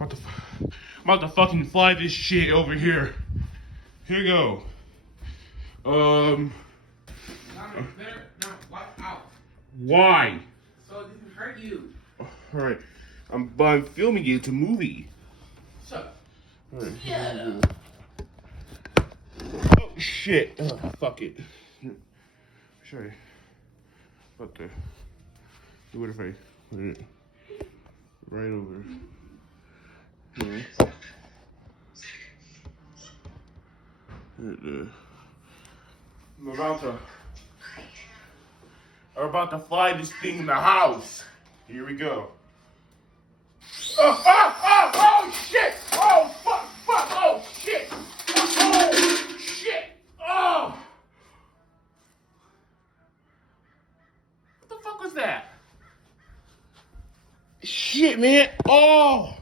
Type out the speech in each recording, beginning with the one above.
I'm about to fucking fly this shit over here. Here you go. No, watch out. Why? So it doesn't hurt you. Alright. I'm filming it. It's a movie. Shut up. Alright. Yeah. Oh shit. Fuck it. Sorry. What the? What if I put it right over here? I'm about to fly this thing in the house. Here we go. Oh shit! Oh fuck! Oh shit! Oh shit! Oh! What the fuck was that? Shit, man! Oh,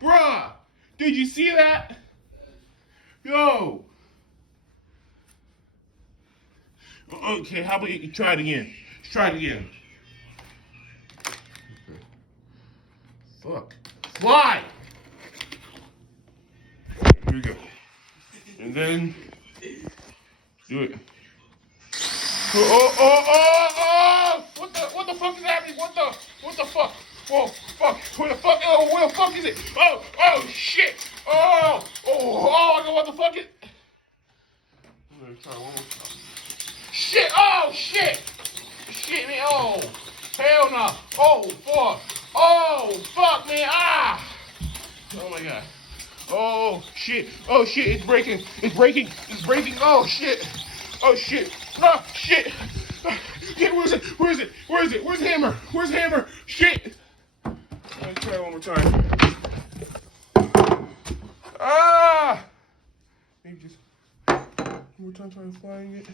bruh! Did you see that? Yo! Okay, how about you try it again? Try it again. Fuck. Fly! Here we go. And then do it. Oh! What the fuck is happening? What the fuck? Whoa, fuck. Where the fuck? Oh, where the fuck is it? Oh, shit. Oh, I know what the fuck is. I'm gonna try one more time. Shit, oh, shit. Shit, man, oh. Hell no. Oh, fuck, man. Ah. Oh, my God. Oh, shit, it's breaking. Oh, shit. Oh, shit. Oh, shit. Yeah, where's it? Where's Hammer? Shit. Let me try one more time. Ah! Maybe just one more time trying flying it.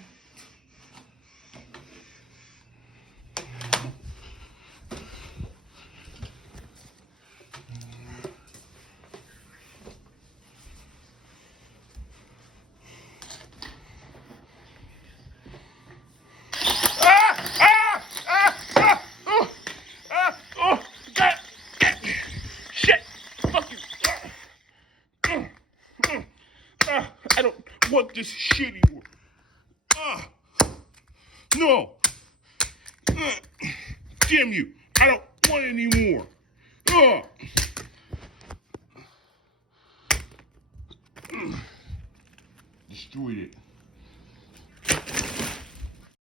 I don't want this shit anymore. No. Damn you. I don't want it anymore. Destroyed it.